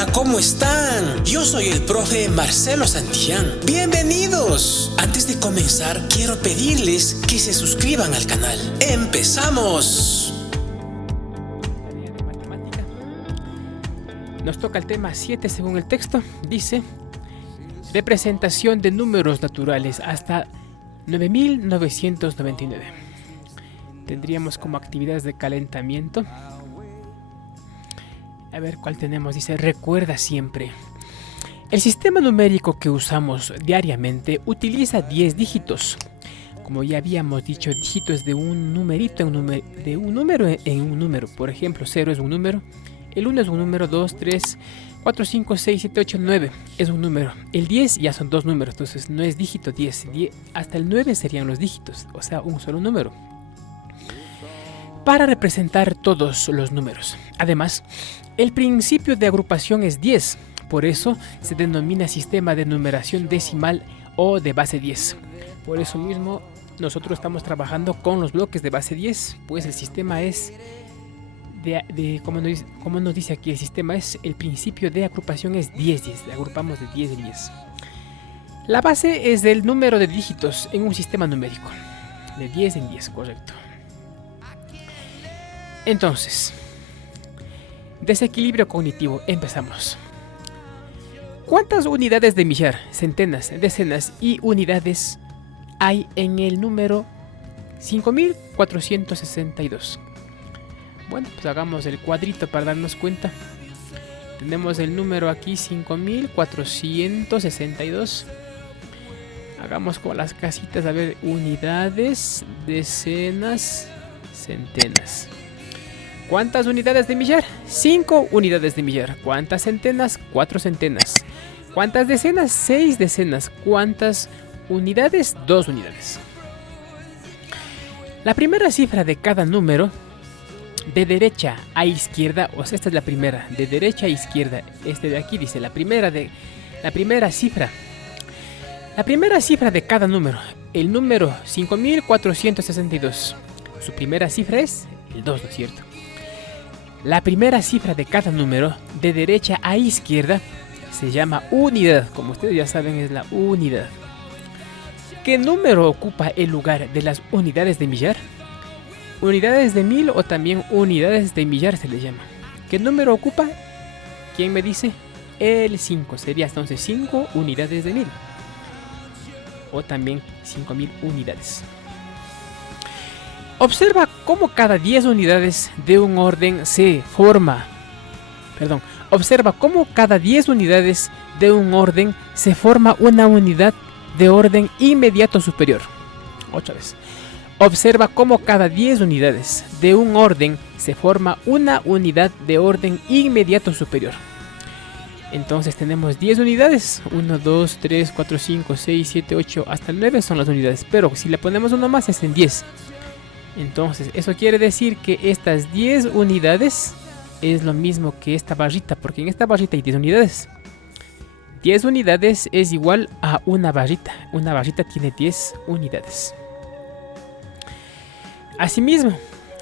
Hola, ¿cómo están? Yo soy el profe Marcelo Santillán. ¡Bienvenidos! Antes de comenzar, quiero pedirles que se suscriban al canal. ¡Empezamos! Nos toca el tema 7 según el texto. Dice: representación de números naturales hasta 9999. Tendríamos como actividades de calentamiento. A ver cuál tenemos. Dice: recuerda siempre. El sistema numérico que usamos diariamente utiliza 10 dígitos. Como ya habíamos dicho, dígitos de un numerito de un número en un número. Por ejemplo, 0 es un número. El 1 es un número, 2, 3, 4, 5, 6, 7, 8, 9 es un número. El 10 ya son dos números, entonces no es dígito 10. Hasta el 9 serían los dígitos, o sea, un solo número. Para representar todos los números. Además, el principio de agrupación es 10. Por eso se denomina sistema de numeración decimal o de base 10. Por eso mismo nosotros estamos trabajando con los bloques de base 10, pues el sistema es... como nos dice aquí, el sistema es, el principio de agrupación es 10, 10, agrupamos de 10 en 10. La base es del número de dígitos en un sistema numérico, de 10 en 10, correcto. Entonces, desequilibrio cognitivo, empezamos. ¿Cuántas unidades de millar, centenas, decenas y unidades hay en el número 5462? Bueno, pues hagamos el cuadrito para darnos cuenta. Tenemos el número aquí 5462. Hagamos con las casitas, a ver, unidades, decenas, centenas. ¿Cuántas unidades de millar? 5 unidades de millar. ¿Cuántas centenas? 4 centenas. ¿Cuántas decenas? 6 decenas. ¿Cuántas unidades? 2 unidades. La primera cifra de cada número, de derecha a izquierda, o sea, esta es la primera, de derecha a izquierda, este de aquí dice la primera cifra. La primera cifra de cada número, el número 5462, su primera cifra es el 2, ¿no es cierto? La primera cifra de cada número, de derecha a izquierda, se llama unidad, como ustedes ya saben, es la unidad. ¿Qué número ocupa el lugar de las unidades de millar? Unidades de mil o también unidades de millar se le llama. ¿Qué número ocupa? ¿Quién me dice? El 5. Sería entonces 5 unidades de 1000. O también 5000 unidades. Observa cómo cada 10 unidades de un orden se forma. Observa cómo cada 10 unidades de un orden se forma una unidad de orden inmediato superior. Otra vez. Observa cómo cada 10 unidades de un orden se forma una unidad de orden inmediato superior. Entonces tenemos 10 unidades. 1, 2, 3, 4, 5, 6, 7, 8, hasta el 9 son las unidades. Pero si le ponemos uno más es en 10. Entonces eso quiere decir que estas 10 unidades es lo mismo que esta barrita. Porque en esta barrita hay 10 unidades. 10 unidades es igual a una barrita. Una barrita tiene 10 unidades. Asimismo,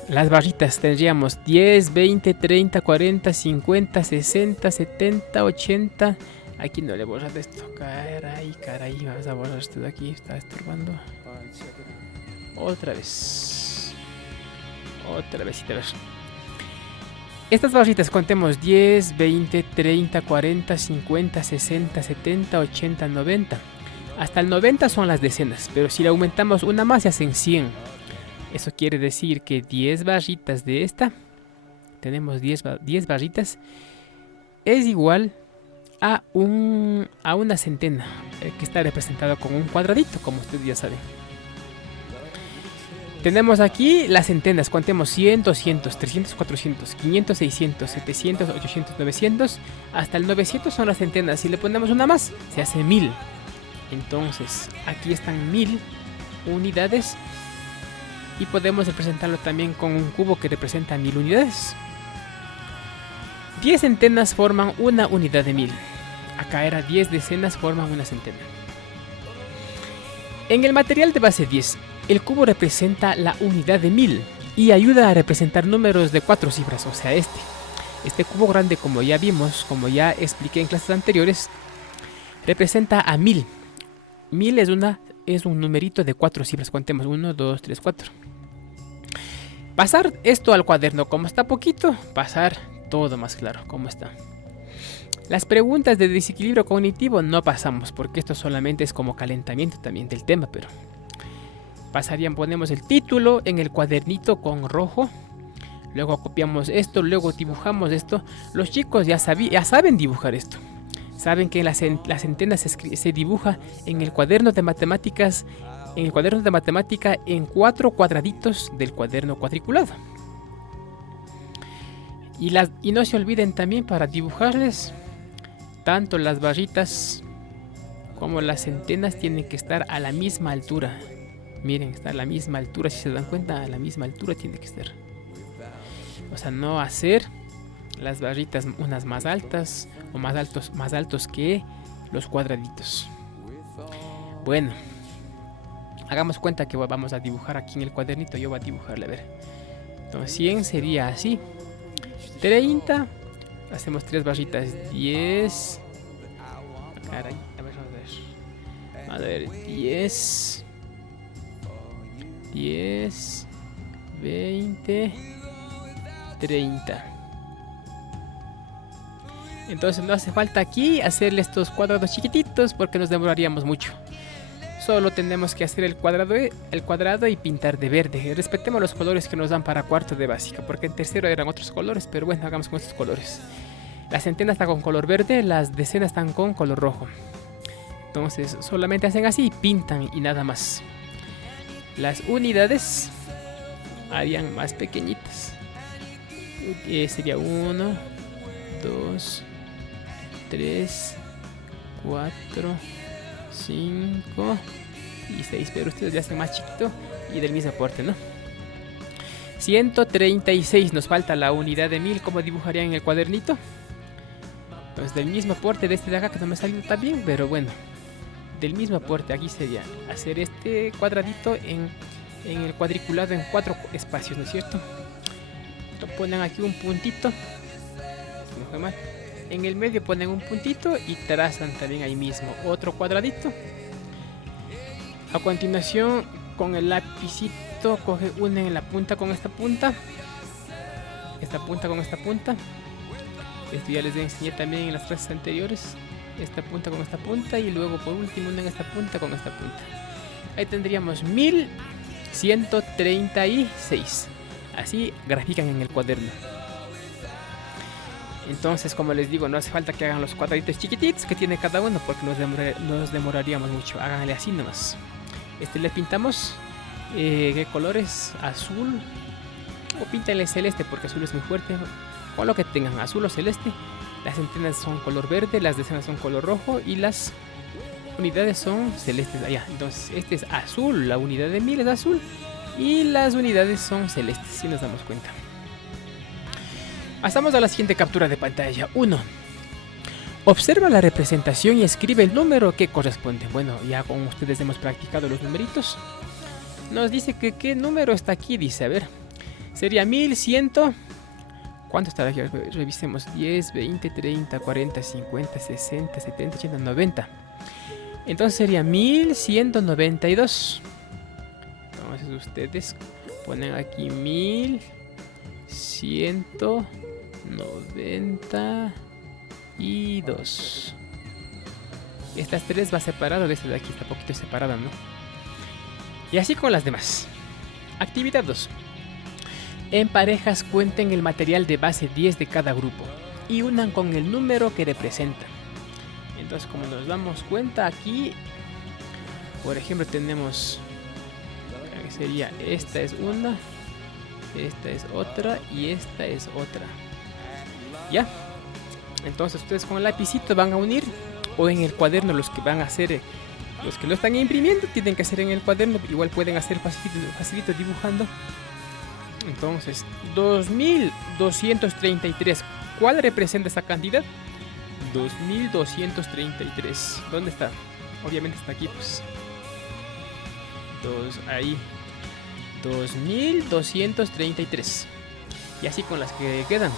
las barritas tendríamos 10, 20, 30, 40, 50, 60, 70, 80. Aquí no le borras esto. Caray, vamos a borrar esto de aquí. Está estorbando. Otra vez. Estas barritas contemos 10, 20, 30, 40, 50, 60, 70, 80, 90. Hasta el 90 son las decenas, pero si le aumentamos una más se hacen 100. Eso quiere decir que 10 barritas de esta, tenemos 10 barritas, es igual a una centena, que está representado con un cuadradito, como ustedes ya saben. Tenemos aquí las centenas, contemos 100, 200, 300, 400, 500, 600, 700, 800, 900, hasta el 900 son las centenas. Si le ponemos una más, se hace 1000. Entonces, aquí están 1000 unidades. Y podemos representarlo también con un cubo que representa 1000 unidades. 10 centenas forman una unidad de 1000. Acá era 10 decenas forman una centena. En el material de base 10, el cubo representa la unidad de 1000 y ayuda a representar números de 4 cifras, o sea este. Este cubo grande, como ya vimos, como ya expliqué en clases anteriores, representa a 1000. 1000 es un numerito de 4 cifras. Contemos 1, 2, 3, 4. Pasar esto al cuaderno, como está poquito, pasar todo más claro, como está. Las preguntas de desequilibrio cognitivo no pasamos, porque esto solamente es como calentamiento también del tema, pero ponemos el título en el cuadernito con rojo, luego copiamos esto, luego dibujamos esto. Los chicos ya saben dibujar esto. Saben que la centena se dibuja en el cuaderno de matemáticas, en 4 cuadraditos del cuaderno cuadriculado. Y no se olviden también, para dibujarles, tanto las barritas como las centenas tienen que estar a la misma altura. Miren, está a la misma altura, si se dan cuenta, a la misma altura tiene que estar. O sea, no hacer las barritas unas más altas o más altos que los cuadraditos. Bueno, hagamos cuenta que vamos a dibujar aquí en el cuadernito. Yo voy a dibujarle, a ver. Entonces 100 sería así. 30, hacemos 3 barritas. 10. Caray, a ver, 10, 20, 30. Entonces no hace falta aquí hacerle estos cuadrados chiquititos porque nos demoraríamos mucho. Solo tenemos que hacer el cuadrado y pintar de verde. Respetemos los colores que nos dan para cuarto de básica, porque en tercero eran otros colores, pero bueno, hagamos con estos colores. La centena está con color verde, las decenas están con color rojo. Entonces solamente hacen así, pintan y nada más. Las unidades harían más pequeñitas. Sería 1, 2, 3, 4, 5 y 6, pero ustedes ya hacen más chiquito y del mismo porte, ¿no? 136, nos falta la unidad de 1000. ¿Cómo dibujarían en el cuadernito? Pues del mismo porte de este de acá, que no me salió tan bien, pero bueno, del mismo porte. Aquí sería hacer este cuadradito en el cuadriculado en 4 espacios, ¿no es cierto? Entonces ponen aquí un puntito, no fue mal. En el medio ponen un puntito y trazan también ahí mismo otro cuadradito. A continuación, con el lapicito unen la punta con esta punta, esta punta con esta punta. Esto ya les enseñé también en las clases anteriores. Esta punta con esta punta y luego por último unen esta punta con esta punta. Ahí tendríamos 1136. Así grafican en el cuaderno. Entonces, como les digo, no hace falta que hagan los cuadraditos chiquititos que tiene cada uno, porque nos demoraríamos mucho. Háganle así nomás. Le pintamos ¿qué colores? Azul, o píntenle celeste, porque azul es muy fuerte, o lo que tengan, azul o celeste. Las centenas son color verde, las decenas son color rojo y las unidades son celestes allá. Entonces este es azul, la unidad de 1000 es azul y las unidades son celestes, si nos damos cuenta. Pasamos a la siguiente captura de pantalla. 1. Observa la representación y escribe el número que corresponde. Bueno, ya con ustedes hemos practicado los numeritos. Nos dice que qué número está aquí, dice, a ver. Sería 1100. ¿Cuánto está aquí? Revisemos. 10, 20, 30, 40, 50, 60, 70, 80, 90. Entonces sería 1192. Entonces ustedes ponen aquí 1192. Estas tres va separado de este de aquí, está poquito separada, ¿no? Y así con las demás. Actividad 2. En parejas cuenten el material de base 10 de cada grupo y unan con el número que representan. Entonces, como nos damos cuenta aquí, por ejemplo, tenemos, sería, esta es una, esta es otra y esta es otra. ¿Ya? Entonces ustedes con el lapicito van a unir, o en el cuaderno los que van a hacer, los que lo están imprimiendo tienen que hacer en el cuaderno, igual pueden hacer facilito dibujando. Entonces 2233, ¿cuál representa esa cantidad? 2233. ¿Dónde está? Obviamente está aquí, pues. Ahí. 2233. Y así con las que quedan.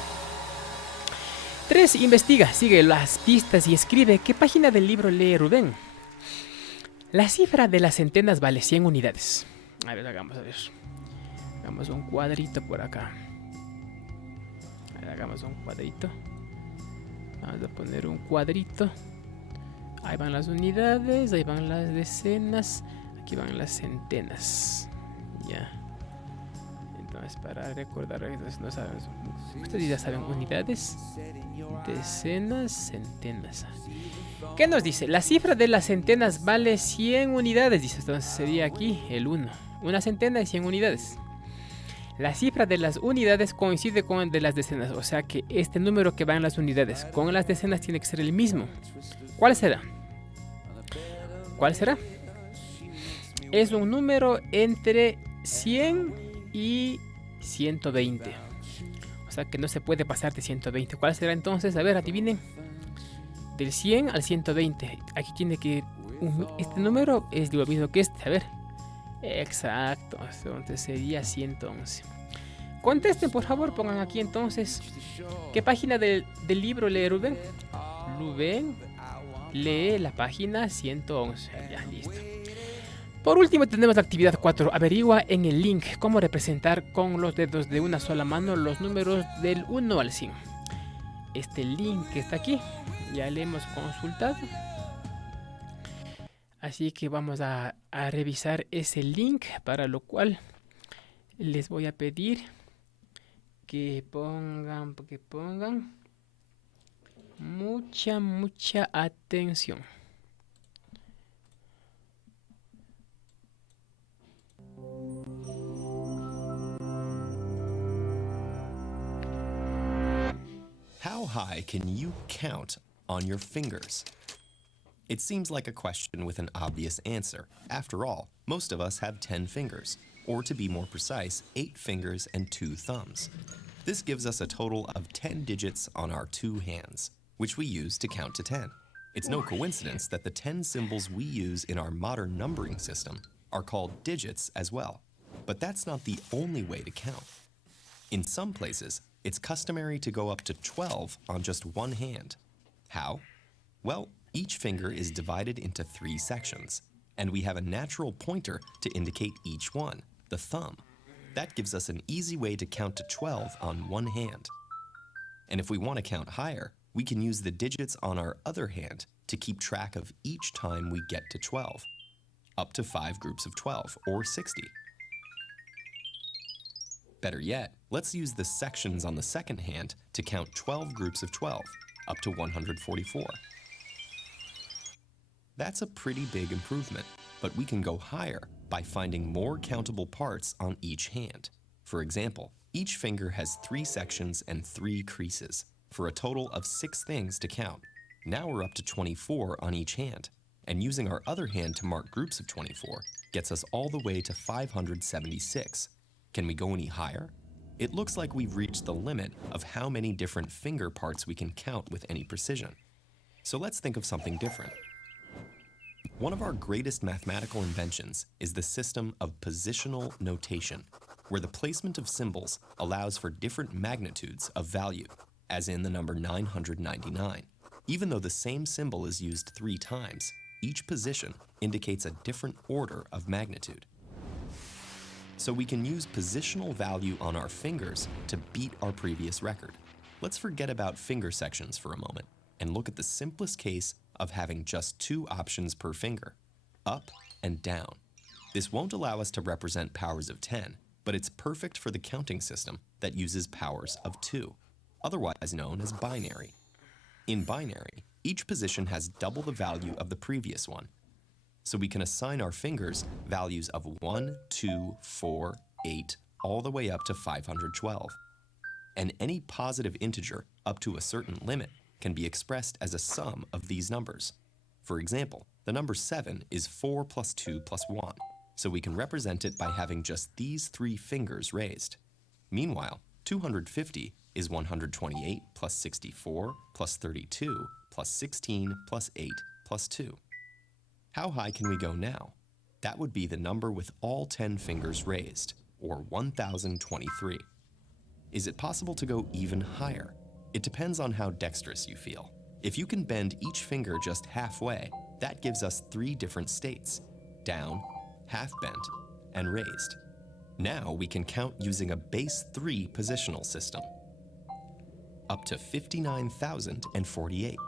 3. Investiga, sigue las pistas y escribe qué página del libro lee Rubén. La cifra de las centenas vale 100 unidades. A ver. Hagamos un cuadrito por acá. Hagamos un cuadrito. Vamos a poner un cuadrito. Ahí van las unidades, ahí van las decenas, aquí van las centenas. Ya. Entonces, para recordar, no saben, ustedes ya saben, unidades, decenas, centenas. ¿Qué nos dice? La cifra de las centenas vale 100 unidades, dice. Entonces sería aquí el 1. Una centena y 100 unidades. La cifra de las unidades coincide con el de las decenas. O sea que este número que va en las unidades con las decenas tiene que ser el mismo. ¿Cuál será? ¿Cuál será? Es un número entre 100 y 120. O sea que no se puede pasar de 120. ¿Cuál será entonces? A ver, adivinen. Del 100 al 120. Aquí tiene que... Este número es lo mismo que este. A ver. Exacto. Entonces sería 111. Contesten, por favor. Pongan aquí entonces. ¿Qué página del libro lee Rubén? Rubén lee la página 111. Ya, listo. Por último tenemos la actividad 4. Averigua en el link cómo representar con los dedos de una sola mano los números del 1 al 100. Este link que está aquí ya le hemos consultado. Así que vamos a revisar ese link, para lo cual les voy a pedir que pongan mucha atención. How high can you count on your fingers? It seems like a question with an obvious answer. After all, most of us have 10 fingers, or to be more precise, 8 fingers and 2 thumbs. This gives us a total of 10 digits on our 2 hands, which we use to count to 10. It's no coincidence that the 10 symbols we use in our modern numbering system are called digits as well. But that's not the only way to count. In some places, it's customary to go up to 12 on just one hand. How? Well, each finger is divided into 3 sections, and we have a natural pointer to indicate each one, the thumb. That gives us an easy way to count to 12 on one hand. And if we want to count higher, we can use the digits on our other hand to keep track of each time we get to 12, up to 5 groups of 12, or 60. Better yet, let's use the sections on the second hand to count 12 groups of 12, up to 144. That's a pretty big improvement, but we can go higher by finding more countable parts on each hand. For example, each finger has 3 sections and 3 creases, for a total of 6 things to count. Now we're up to 24 on each hand, and using our other hand to mark groups of 24 gets us all the way to 576. Can we go any higher? It looks like we've reached the limit of how many different finger parts we can count with any precision. So let's think of something different. One of our greatest mathematical inventions is the system of positional notation, where the placement of symbols allows for different magnitudes of value, as in the number 999. Even though the same symbol is used 3 times, each position indicates a different order of magnitude. So we can use positional value on our fingers to beat our previous record. Let's forget about finger sections for a moment and look at the simplest case of having just 2 options per finger, up and down. This won't allow us to represent powers of 10, but it's perfect for the counting system that uses powers of 2, otherwise known as binary. In binary, each position has double the value of the previous one, so we can assign our fingers values of 1, 2, 4, 8, all the way up to 512. And any positive integer up to a certain limit can be expressed as a sum of these numbers. For example, the number 7 is 4 plus 2 plus 1, so we can represent it by having just these 3 fingers raised. Meanwhile, 250 is 128 plus 64 plus 32 plus 16 plus 8 plus 2. How high can we go now? That would be the number with all 10 fingers raised, or 1023. Is it possible to go even higher? It depends on how dexterous you feel. If you can bend each finger just halfway, that gives us 3 different states: down, half bent, and raised. Now we can count using a base 3 positional system, up to 59,048.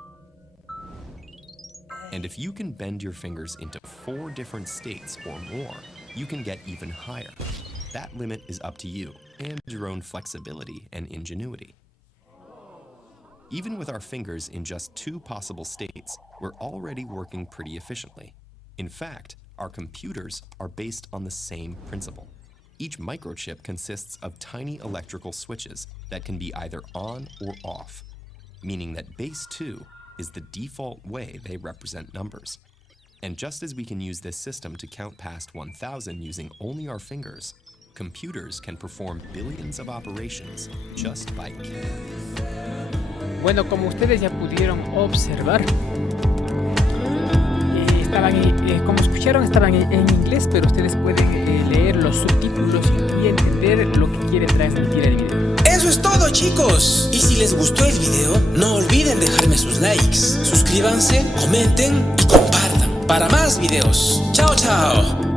And if you can bend your fingers into 4 different states or more, you can get even higher. That limit is up to you and your own flexibility and ingenuity. Even with our fingers in just 2 possible states, we're already working pretty efficiently. In fact, our computers are based on the same principle. Each microchip consists of tiny electrical switches that can be either on or off, meaning that base 2 is the default way they represent numbers. And just as we can use this system to count past 1,000 using only our fingers, computers can perform billions of operations just by counting. Bueno, como ustedes ya pudieron observar, como escucharon, estaban en inglés, pero ustedes pueden leer los subtítulos y entender lo que quiere transmitir el video. Eso es todo, chicos. Y si les gustó el video, no olviden dejarme sus likes. Suscríbanse, comenten y compartan para más videos. Chao, chao.